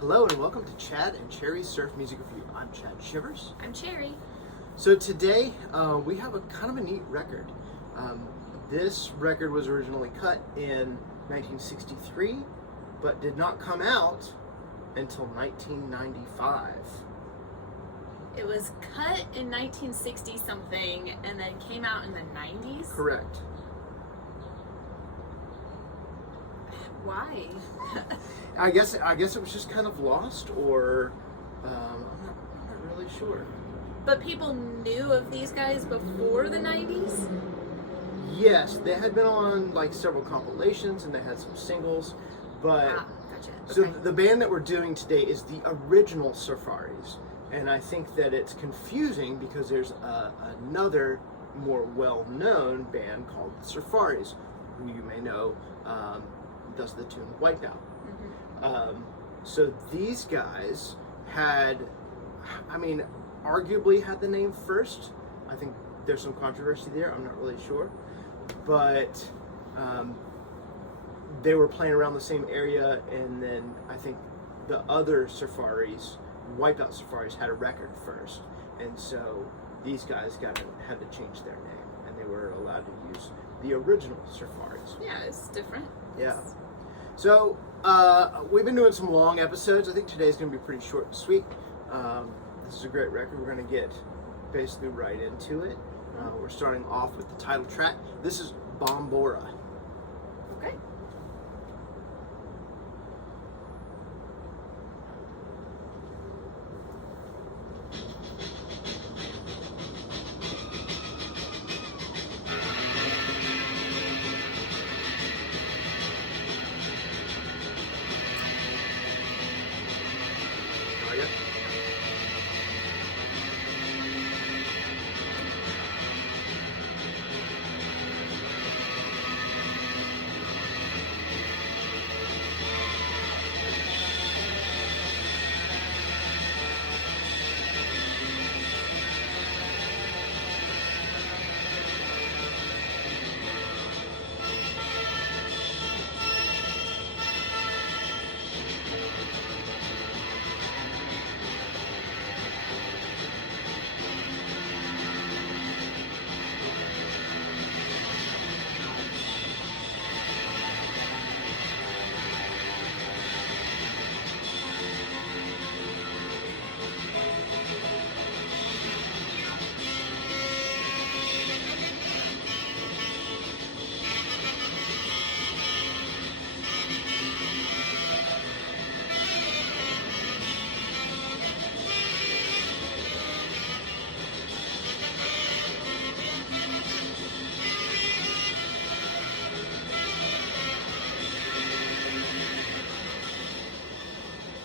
Hello and welcome to Chad and Cherry's Surf Music Review. I'm Chad Shivers. I'm Cherry. So today we have a kind of a neat record. This record was originally cut in 1963, but did not come out until 1995. It was cut in 1960 something and then came out in the 90s? Correct. Why? I guess it was just kind of lost, or I'm not really sure. But people knew of these guys before the 90s? Yes, they had been on like several compilations and they had some singles, but Gotcha. so Okay. the band that we're doing today is the original Surfaris, and I think that it's confusing because there's another more well-known band called the Surfaris, who you may know does the tune Wipeout. So these guys had, arguably had the name first. I think there's some controversy there, I'm not really sure. But they were playing around the same area, and then I think the other Surfaris, Wipeout Surfaris, had a record first. And so these guys had to change their name, and they were allowed to use the original Surfaris. Yeah, it's different. Yeah. So, we've been doing some long episodes. I think today's going to be pretty short and sweet. This is a great record. We're going to get basically right into it. We're starting off with the title track. This is Bombora. Okay. Oh, yeah.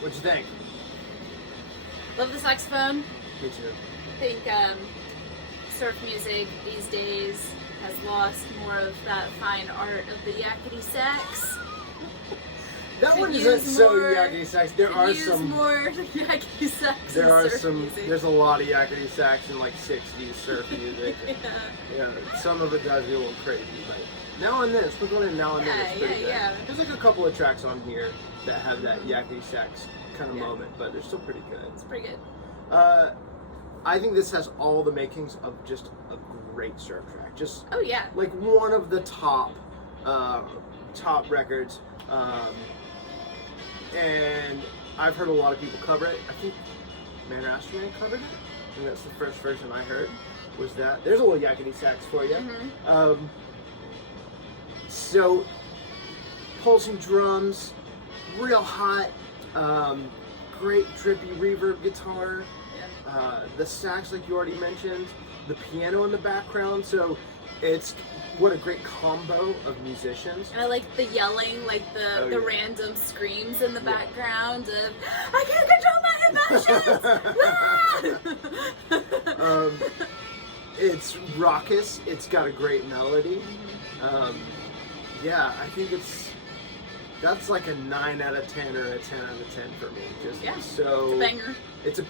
What'd you think? Love the saxophone. Me too. I think surf music these days has lost more of that fine art of the yakety sax. That Could one isn't use so more- yakety sax. There are Use some. more yakety sax There in are surf some. music. There's a lot of yakety sax in like '60s surf music. Yeah. Yeah, some of it does get a little crazy, but now and then, sprinkle in now and then, it's pretty good. Yeah. There's like a couple of tracks on here that have that yakety sax kind of Yeah. moment, but they're still pretty good. It's pretty good. I think this has all the makings of just a great surf track. Just Oh yeah. like one of the top records. And I've heard a lot of people cover it. I think Man Astroman covered it. I think that's the first version I heard. Was that? There's a little yakety sax for you. So pulsing drums, real hot, great drippy reverb guitar. Yeah. The sax, like you already mentioned, the piano in the background. So it's what a great combo of musicians. And I like the yelling, like the yeah. random screams in the background of I can't control my emotions. It's raucous. It's got a great melody. Yeah, I think that's like a 9 out of 10 or a 10 out of 10 for me. Just Yeah, so it's a banger. It's a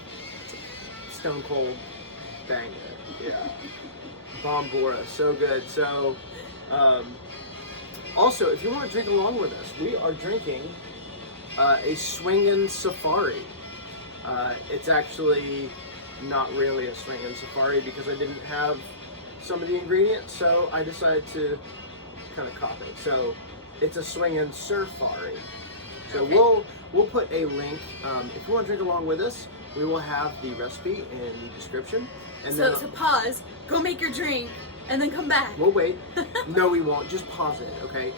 stone cold banger. Yeah. Bombora, so good. So, also, if you want to drink along with us, we are drinking a Swingin Safari. It's actually not really a Swingin Safari because I didn't have some of the ingredients, so I decided to kind of copy. So it's a Swingin Safari. So Okay. we'll put a link. If you want to drink along with us, we will have the recipe in the description. And So, then so pause, go make your drink, and then come back. we'll wait. No, we won't. Just pause it, okay?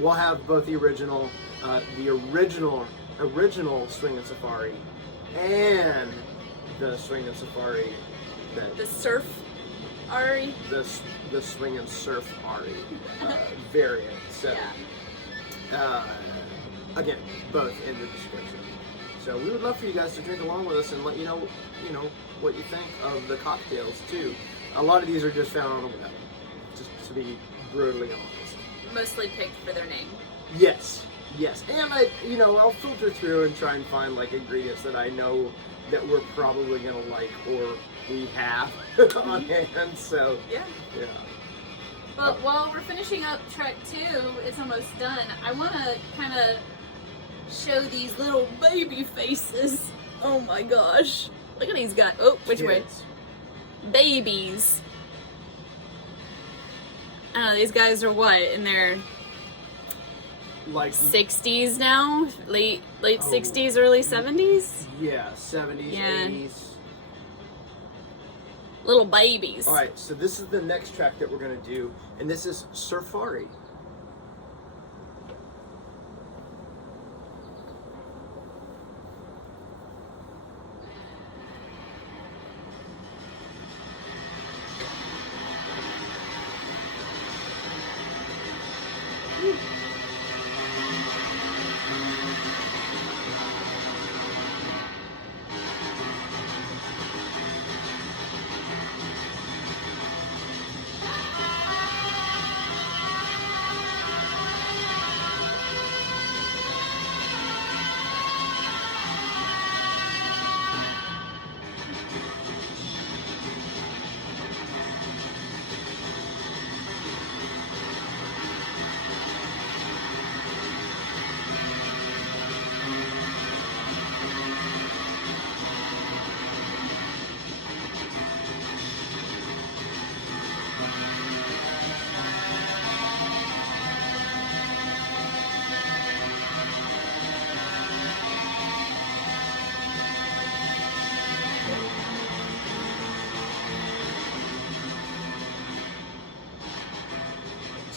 We'll have both the original Swingin Safari and the Swingin Safari, The surf Ari. the Swingin Surfari variant. So Yeah. again, both in the description. So we would love for you guys to drink along with us and let you know what you think of the cocktails too. A lot of these are just found on the web, just to be brutally honest. Mostly picked for their name. Yes, and I'll filter through and try and find like ingredients that I know that we're probably gonna like or we have on hand. So Yeah. yeah. But while we're finishing up track 2, it's almost done. I want to kind of show these little baby faces. Oh my gosh. Look at these guys. Oh, which way? Kids. Babies. I don't know, these guys are what? In their Like 60s now? Late Oh. 60s, early 70s? yeah, 70s, Yeah. 80s. Little babies. All right, so this is the next track that we're gonna do, and this is Surfari.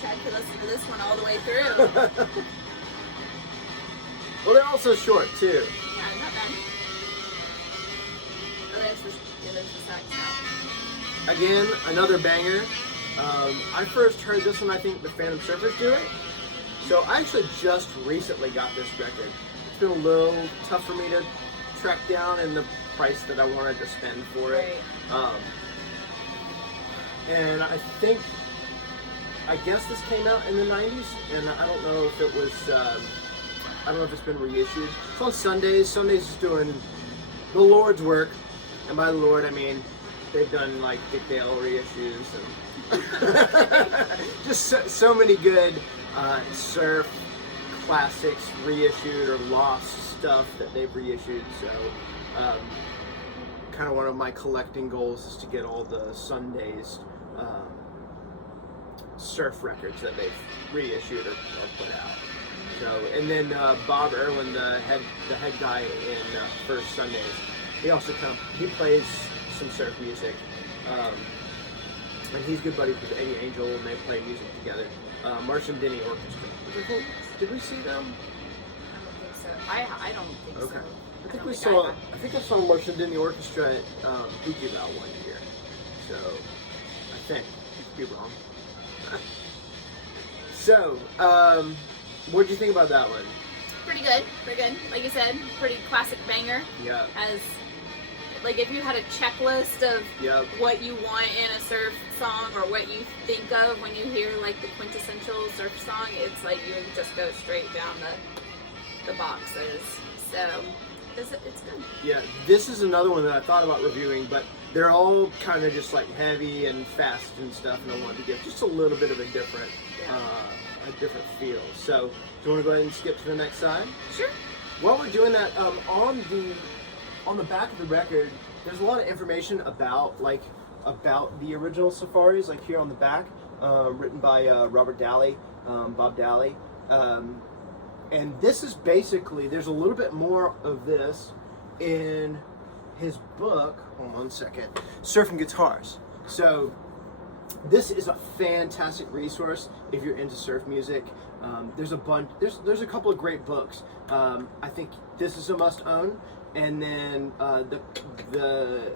Chad could listen to this one all the way through. Well, they're also short too. Yeah, not bad. Oh, there's the sax now. Again, another banger. I first heard this one, I think, the Phantom Surfers do it. So I actually just recently got this record. It's been a little tough for me to track down and the price that I wanted to spend for it. And I guess this came out in the 90s, and I don't know if it was, I don't know if it's been reissued. It's on Sundays. Sundays is doing the Lord's work, and by the Lord I mean they've done like Dick Dale reissues and just so many good surf classics reissued or lost stuff that they've reissued. So kind of one of my collecting goals is to get all the Sundays surf records that they've reissued or put out. So, and then Bob Irwin, the head guy in First Sundays, he plays some surf music, and he's good buddies with Eddie Angel, and they play music together. Martian Denny Orchestra. Did we see them? I don't think so. Okay. I I think don't we think saw. I have. I think I saw Martian Denny Orchestra at Bookie Val one year. So I think I could be wrong. So, what did you think about that one? Pretty good, pretty good. Like you said, pretty classic banger. Yeah. As like if you had a checklist of Yep. what you want in a surf song or what you think of when you hear like the quintessential surf song, it's like you would just go straight down the boxes. So it's good. Yeah, this is another one that I thought about reviewing, but they're all kind of just like heavy and fast and stuff, and I wanted to give just a little bit of a different a different feel. So, do you want to go ahead and skip to the next side? Sure. While we're doing that, on the back of the record, there's a lot of information about the original Safaris, like here on the back, written by Robert Daly, Bob Daly. And this is basically, there's a little bit more of this in his book, hold on one second, Surfing Guitars. So this is a fantastic resource if you're into surf music. There's a bunch, there's a couple of great books. I think this is a must own, and then the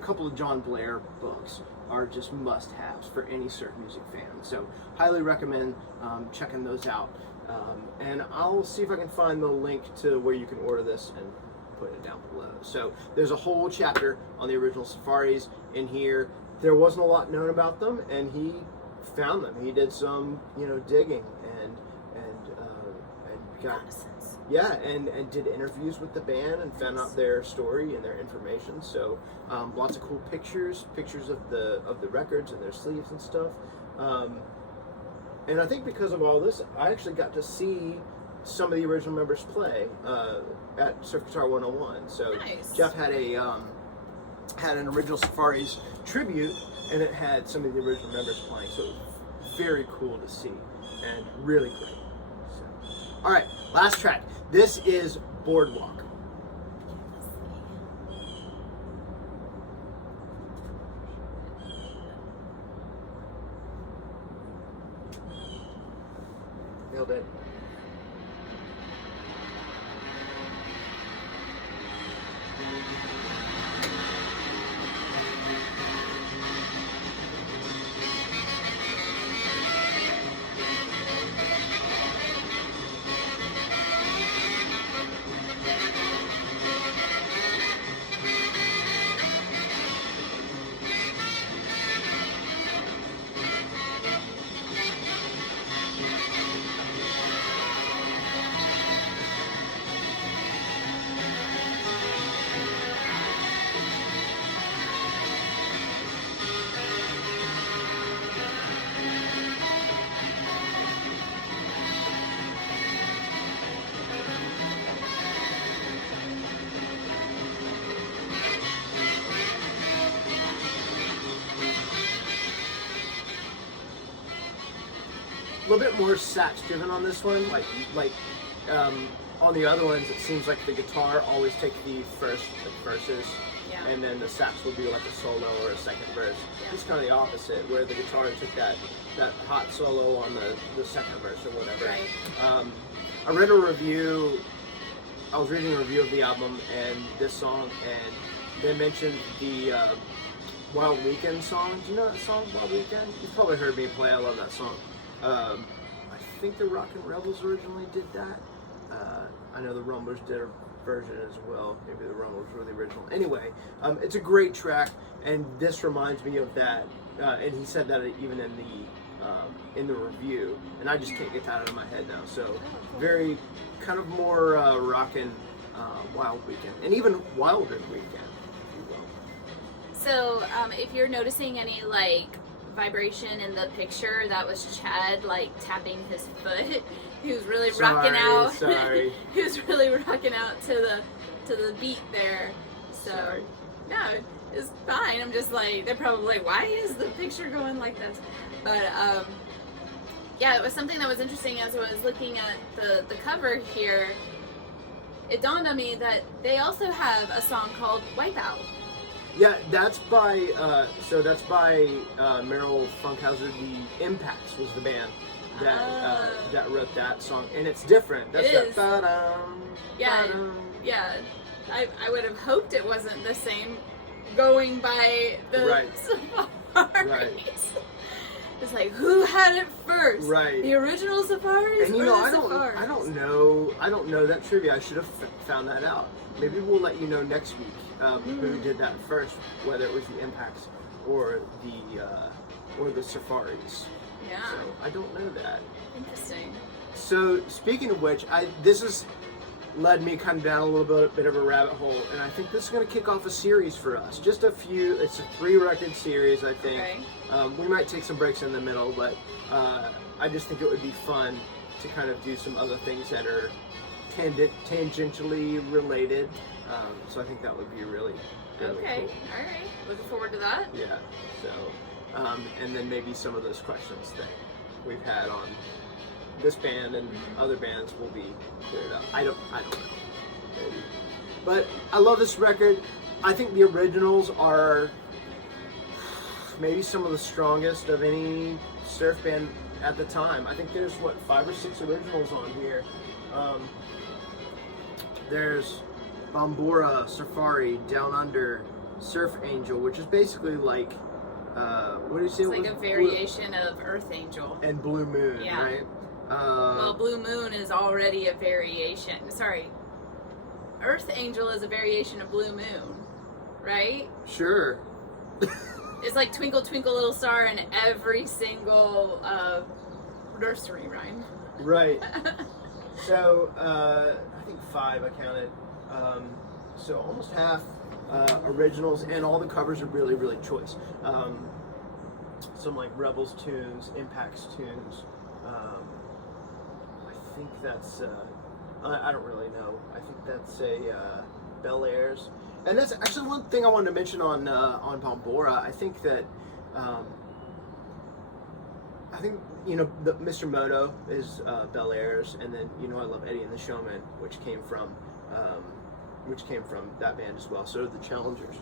couple of John Blair books are just must-haves for any surf music fan. So highly recommend checking those out. And I'll see if I can find the link to where you can order this and put it down below. So there's a whole chapter on the original Safaris in here. There wasn't a lot known about them, and he found them. He did some, digging and got and did interviews with the band and found out their story and their information. So lots of cool pictures of the records and their sleeves and stuff. And I think because of all this, I actually got to see some of the original members play at Surf Guitar 101. So nice. Jeff had had an original Safaris tribute, and it had some of the original members playing. So it was very cool to see and really great. So, all right, last track. This is Boardwalk. Nailed it. A little bit more sax driven on this one, like on the other ones it seems like the guitar always takes the verses, and then the sax will do like a solo or a second verse. It's kind of the opposite, where the guitar took that hot solo on the second verse or whatever. Right. I read a review, I was reading a review of the album and this song, and they mentioned the Wild Weekend song. Do you know that song, Wild Weekend? You've probably heard me play, I love that song. I think the Rockin' Rebels originally did that. I know the Rumblers did a version as well. Maybe the Rumblers were the original. Anyway, it's a great track, and this reminds me of that. And he said that even in the review, and I just can't get that out of my head now. So very kind of more rockin' Wild Weekend, and even Wilder Weekend, if you will. So if you're noticing any vibration in the picture, that was Chad tapping his foot. He was really rocking out. Sorry. He was really rocking out to the beat there. So Sorry. no, it's fine. I'm just they're probably why is the picture going like this? But yeah, it was something that was interesting as I was looking at the cover here. It dawned on me that they also have a song called Wipeout. Yeah, that's by Merrill Funkhauser. The Impacts was the band that wrote that song, and it's different. That's it is. Ba-dum, Yeah, ba-dum. yeah. I would have hoped it wasn't the same going by the Right. Safaris. Right. It's who had it first? Right. The original Safaris And or the I Safaris? don't know that trivia. I should have found that out. Maybe we'll let you know next week who did that first, whether it was the Impacts or the Safaris. Yeah. So I don't know that. Interesting. So speaking of which, this is led me kind of down a little bit of a rabbit hole, and I think this is going to kick off a series for us. Just a few. It's a 3-record series, I think. Okay. We might take some breaks in the middle, but I just think it would be fun to kind of do some other things that are tangentially related. So I think that would be really Okay. cool. All right. Looking forward to that. Yeah. So, and then maybe some of those questions that we've had on this band and other bands will be cleared up. I don't know. Maybe. But I love this record. I think the originals are maybe some of the strongest of any surf band at the time. I think there's 5 or 6 originals on here. There's Bombora, Safari, Down Under, Surf Angel, which is basically like what do you say? It's like a variation of Earth Angel. And Blue Moon, Yeah. right? Well, Blue Moon is already a variation. Sorry. Earth Angel is a variation of Blue Moon, right? Sure. It's like Twinkle Twinkle Little Star in every single nursery rhyme. Right. So, I think 5 I counted. So almost half originals, and all the covers are really, really choice. Some like Rebels tunes, Impacts tunes. I think that's, I don't really know. I think that's a Bel Airs. And that's actually one thing I wanted to mention on Bombora. I think that, the Mr. Moto is Bel Airs, and then I Love Eddie and the Showman, which came from that band as well. So did the Challengers.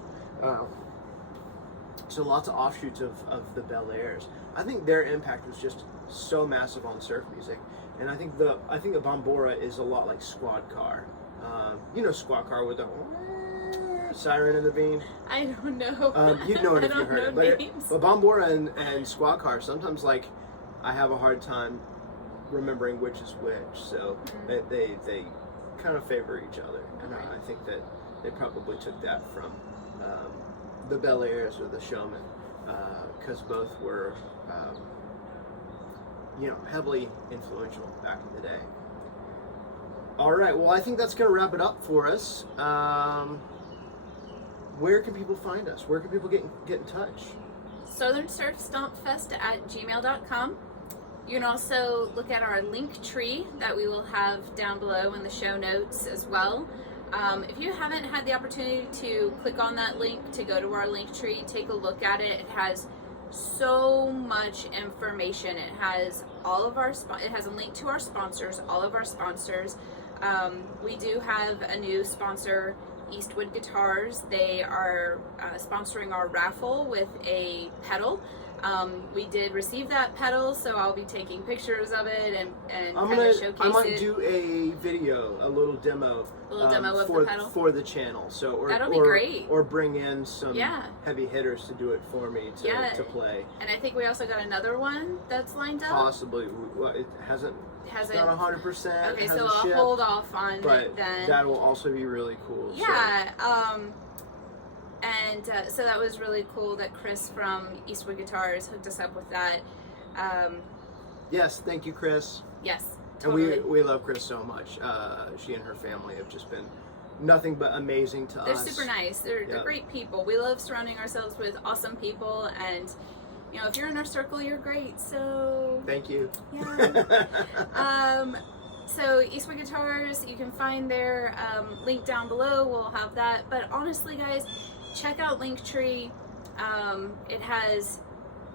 So lots of offshoots of the Bel Airs. I think their impact was just so massive on surf music, and I think the Bombora is a lot like Squad Car. Squad Car with the siren in the beam. I don't know. You'd know it if I you don't heard know it. names. But Bombora and Squad Car, sometimes like I have a hard time remembering which is which. So they kind of favor each other, and I think that they probably took that from the Bel Airs or the Showman, because both were heavily influential back in the day. All right, well, I think that's going to wrap it up for us. Where can people find us? Where can people get in touch? Southern Surf Stomp Fest at gmail.com. You can also look at our link tree that we will have down below in the show notes as well. If you haven't had the opportunity to click on that link to go to our link tree, take a look at it. It has so much information. It has it has a link to our sponsors, all of our sponsors. We do have a new sponsor, Eastwood Guitars. They are sponsoring our raffle with a pedal. We did receive that pedal, so I'll be taking pictures of it and kind of showcase it. I might do a video, a little demo, of the pedal for the channel. So that'll be great. Or bring in some heavy hitters to do it for me to play. And I think we also got another one that's lined up. Possibly, it hasn't. It's not 100%. Okay, so I'll hold off on it then. That will also be really cool. Yeah. So that was really cool that Chris from Eastwood Guitars hooked us up with that. Yes, thank you, Chris. Yes, totally. And we love Chris so much. She and her family have just been nothing but amazing to us. They're super nice. They're great people. We love surrounding ourselves with awesome people, and if you're in our circle, you're great. So thank you. Yeah. So Eastwood Guitars, you can find their link down below. We'll have that. But honestly, guys, check out Linktree. It has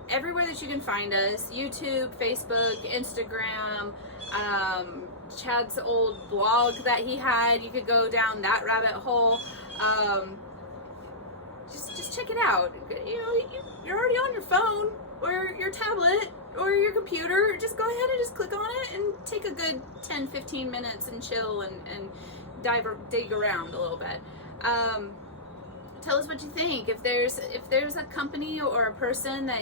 everywhere that you can find us: YouTube, Facebook, Instagram, Chad's old blog that he had. You could go down that rabbit hole. Just check it out. You're already on your phone or your tablet or your computer. Just go ahead and just click on it and take a good 10-15 minutes and chill and dig around a little bit. Tell us what you think. If there's a company or a person that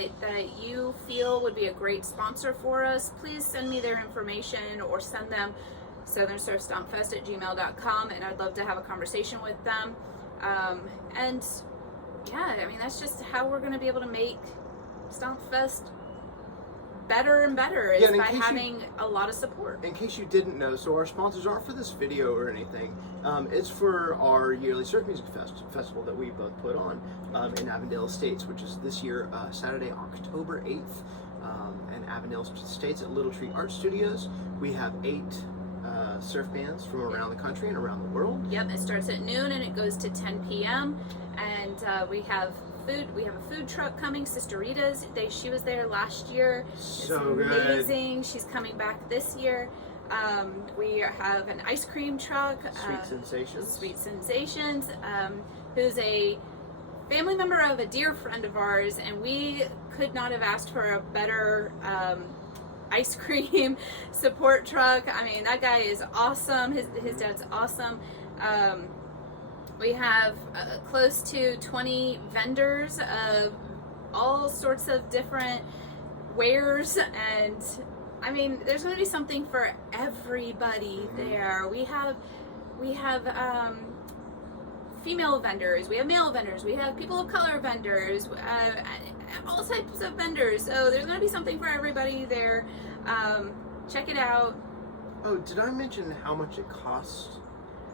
you feel would be a great sponsor for us, please send me their information or send them southernsurfstompfest@gmail.com, and I'd love to have a conversation with them. And yeah, I mean, that's just how we're going to be able to make Stomp Fest better and better is by having a lot of support. In case you didn't know, so our sponsors aren't for this video or anything. It's for our yearly surf music festival that we both put on in Avondale Estates, which is this year Saturday, October 8th, in Avondale Estates at Little Tree Art Studios. We have 8 surf bands from around the country and around the world. Yep, it starts at noon and it goes to 10 p.m. And we have food. We have a food truck coming, Sister Rita's. She was there last year. So it's good. Amazing. She's coming back this year. We have an ice cream truck. Sweet Sensations, who's a family member of a dear friend of ours, and we could not have asked for a better ice cream support truck. I mean, that guy is awesome. His dad's awesome. We have close to 20 vendors of all sorts of different wares, and I mean, there's going to be something for everybody there. We have female vendors, we have male vendors, we have people of color vendors, all types of vendors. So there's going to be something for everybody there. Check it out. Oh, did I mention how much it costs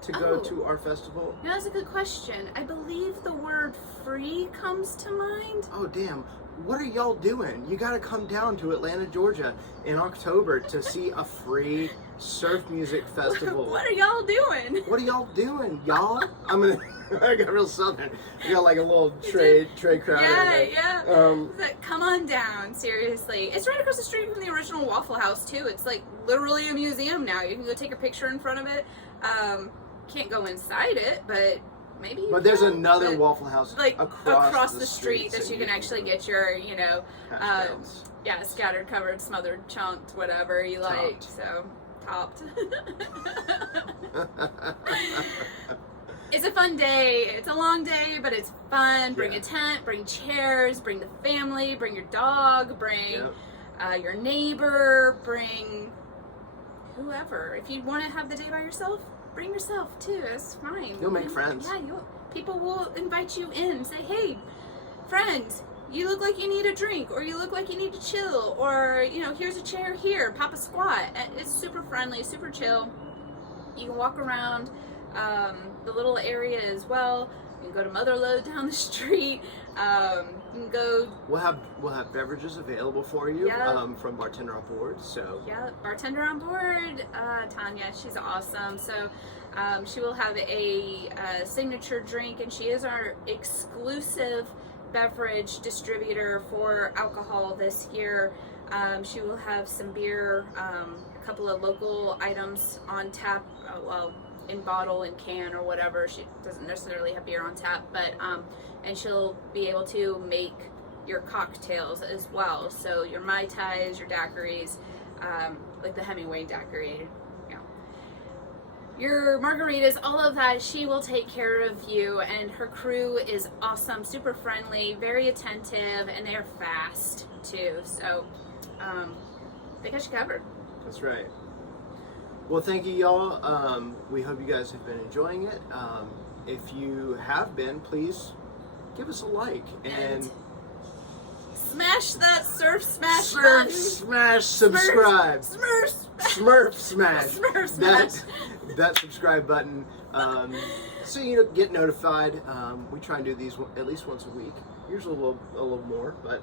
to go to our festival? No, that's a good question. I believe the word free comes to mind. Oh, damn. What are y'all doing? You gotta come down to Atlanta, Georgia in October to see a free surf music festival. What are y'all doing? What are y'all doing, y'all? I got real southern. We got like a little Trey Crowder. Yeah. Come on down, seriously. It's right across the street from the original Waffle House too. It's like literally a museum now. You can go take a picture in front of it. Can't go inside it, but maybe. But there's another Waffle House like across the street that you can actually get your, scattered, covered, smothered, chunked, whatever you like. So topped. It's a fun day. It's a long day, but it's fun. Bring a tent, bring chairs, bring the family, bring your dog, bring your neighbor, bring whoever. If you want to have the day by yourself, bring yourself too. It's fine. You'll make friends. Yeah, people will invite you in. Say, hey, friend, you look like you need a drink, or you look like you need to chill, or here's a chair here. Pop a squat. It's super friendly, super chill. You can walk around the little area as well. You can go to Motherlode down the street. You can go. We'll have beverages available for you from Bartender on Board. So Bartender on Board, Tanya, she's awesome. So she will have a signature drink, and she is our exclusive beverage distributor for alcohol this year. She will have some beer, a couple of local items on tap. In bottle and can or whatever. She doesn't necessarily have beer on tap, but and she'll be able to make your cocktails as well. So your Mai Tais, your daiquiris, like the Hemingway daiquiri, your margaritas, all of that. She will take care of you, and her crew is awesome, super friendly, very attentive, and they're fast too. So they got you covered. That's right. Well, thank you, y'all. We hope you guys have been enjoying it. If you have been, please give us a like and smash that smash button. Smash subscribe. Smurf smash. Smurf smash. That subscribe button. So you get notified. We try and do these at least once a week. Usually a little more, but.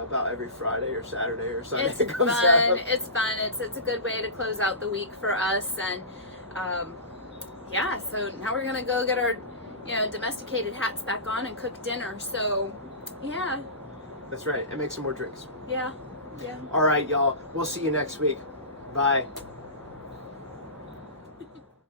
About every Friday or Saturday or Sunday. It's fun. Out. It's fun. It's a good way to close out the week for us. And so now we're gonna go get our domesticated hats back on and cook dinner. So that's right, and make some more drinks. Yeah. All right, y'all. We'll see you next week. Bye.